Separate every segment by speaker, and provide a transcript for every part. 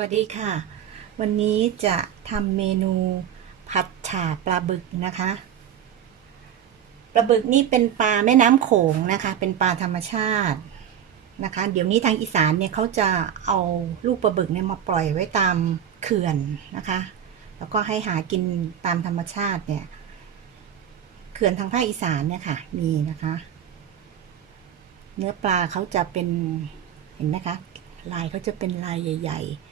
Speaker 1: วัสดีค่ะ วันนี้จะทำเมนูผัดฉ่าปลาบึกนะคะ ปลาบึกนี่เป็นปลาแม่น้ำโขงนะคะ เป็นปลาธรรมชาตินะคะ เดี๋ยวนี้ทางอีสานเนี่ยเขาจะเอาลูกปลาบึกเนี่ยมาปล่อยไว้ตามเขื่อนนะคะ แล้วก็ให้หากินตามธรรมชาติเนี่ย เขื่อนทางภาคอีสานเนี่ยค่ะ มีนะคะ เนื้อปลาเขาจะเป็นเห็นไหมคะลายเขาจะเป็นลายใหญ่ ๆ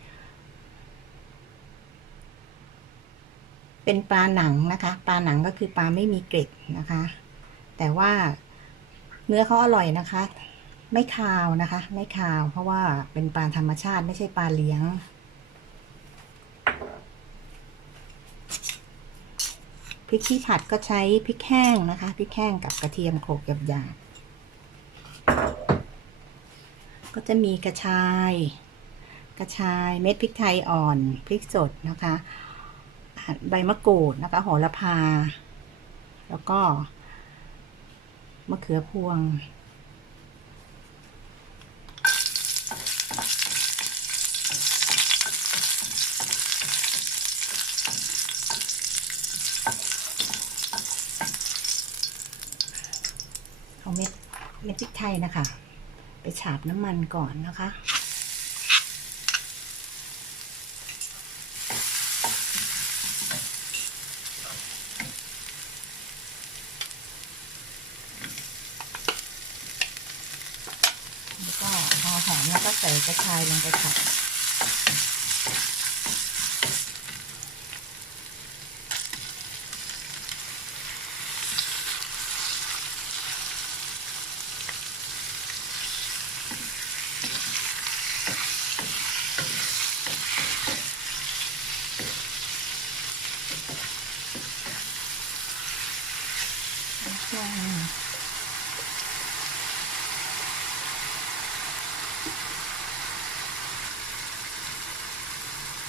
Speaker 1: เป็นปลาหนังนะคะ ปลาหนังก็คือปลาไม่มีเกล็ดนะคะ แต่ว่าเนื้อเขาอร่อยนะคะ ไม่คาวนะคะ ไม่คาว เพราะว่าเป็นปลาธรรมชาติไม่ใช่ปลาเลี้ยง พริกที่ผัดก็ใช้พริกแห้งนะคะ พริกแห้งกับกระเทียมโขลกหยาบๆก็จะมีกระชาย กระชายเม็ดพริกไทยอ่อน พริกสดนะคะ ใบมะกรูดนะคะโหระพา แล้วก็ มะเขือพวง เอาเม็ดเม็ดพริกไทยนะคะ ไปฉาบน้ำมันก่อนนะคะ แล้วก็พอหอมแล้วก็ใส่กระชายลงไปผัด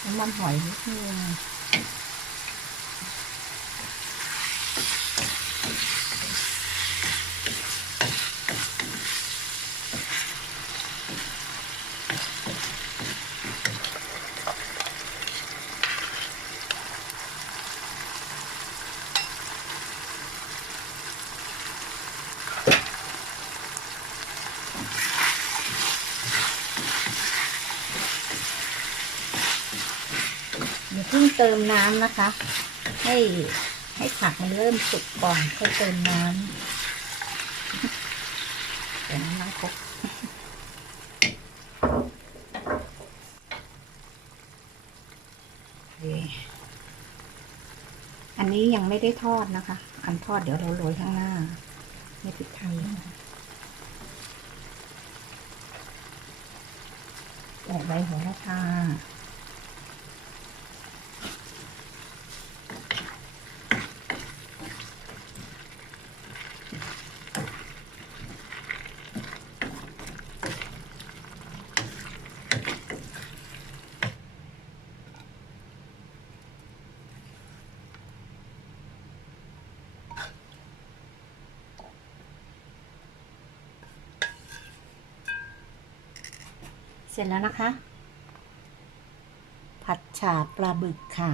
Speaker 1: น้ำมันหอยนิดนึง อย่าเพิ่งเติมน้ำนะคะ ให้ให้ผักมันเริ่มสุกก่อนค่อยเติมน้ำเดี๋ยวน้ำครกโอเคอันนี้ยังไม่ได้ทอดนะคะ อันทอดเดี๋ยวเราโรยข้างหน้า ไม่พริกไทยใส่ใบโหระพา เสร็จแล้วนะคะ ผัดฉาปลาบึกค่ะ